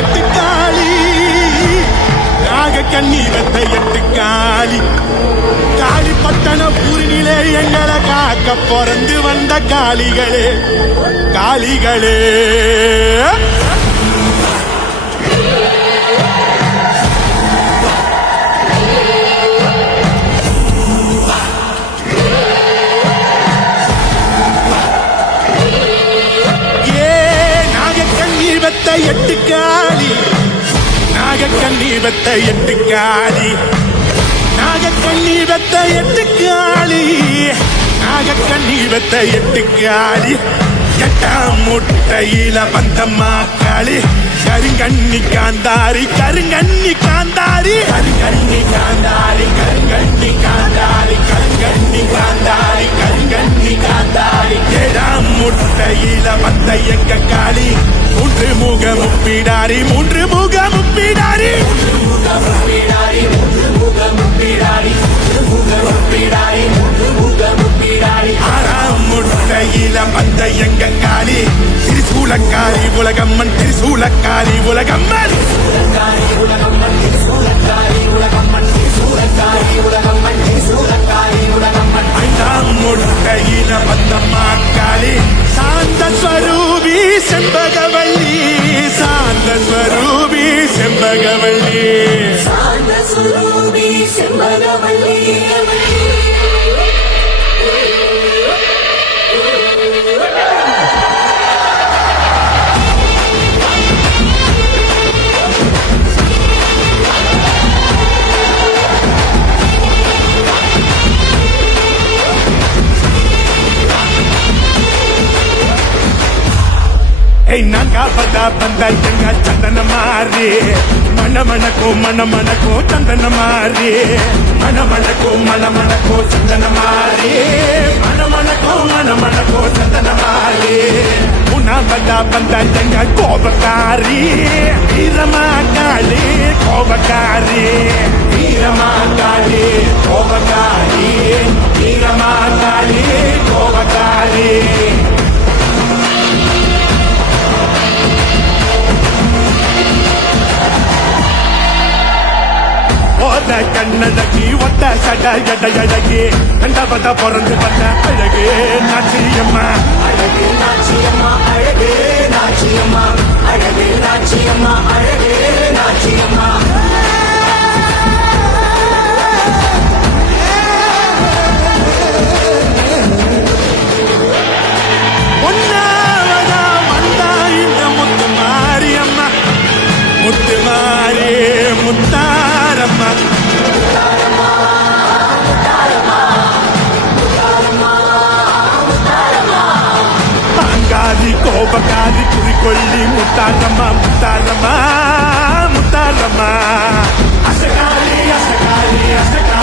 எட்டு காளி நாக கண்ணி வெத்த எட்டு காளி காளி பட்டண ஊரினிலே எங்களை காக்க பிறந்து வந்த காளிகளே காளிகளே எட்டு காளி நாகக்கண்ணி வெத்த எட்டு காளி நாகக்கண்ணி வெத்த எட்டு காளி நாகக்கண்ணி வெத்த எட்டு காளி எட்டாம் முட்டையில வந்தம்மா காளி கருங்கண்ணி காந்தாரி கருங்கண்ணி காந்தாரி கருங்கண்ணி காந்தாரி கருங்கண்ணி காந்தாரி கருங்கண்ணி காந்தாரி கருங்கண்ணி காந்தாரி ஏழாம் முட்டையில வந்த எங்க காளி மூன்று முகமும் பிடாரி மூன்று முகமும் பிடாரி ஆறாம் முட்டையில வந்த எங்க காளி திரிசூலக்காரி உலகம்மன் திரிசூலக்காரி உலகம்மன் ஐந்தாம் முட்டையில வந்த மாக்காளி சாந்த ஸ்வரூபி செம்பகவல்லி சாந்த ஸ்வரூபி செம்பகவல்லி சாந்த ஸ்வரூபி செம்பகவல்லி நாங்க பந்த எங்க சந்தன மாறி மணமணக்கும் சந்தன மாறி மணமணக்கும் சந்தன மாறி மணமணக்கும் சந்தன மாறி உனா பந்த எங்க கோபக்காரி வீரமாக்காளி கோபக்காரி வீரமாக்காளி கோபக்காரி வீரமாக்காளி கோபக்காரி கண்ணழகி ஒத்த சட எடையழகி கண்டபத பிறந்து வந்த அழகு நாச்சியம்மா அழகு நாச்சியம்மா அழகு நாச்சியம்மா அழகு நாச்சியம்மா அழகு நாச்சியம்மா ஒன்னாவதா வந்தா இந்த முத்து மாரியம்மா முத்து மாறி முத்தாரம்மா பாங்காதி கோபக்காரி குறிக்கொள்ளி முத்தாரம்மா முத்தாரம்மா முத்தாரம்மா அசகாரி அசகாரி அசகாரி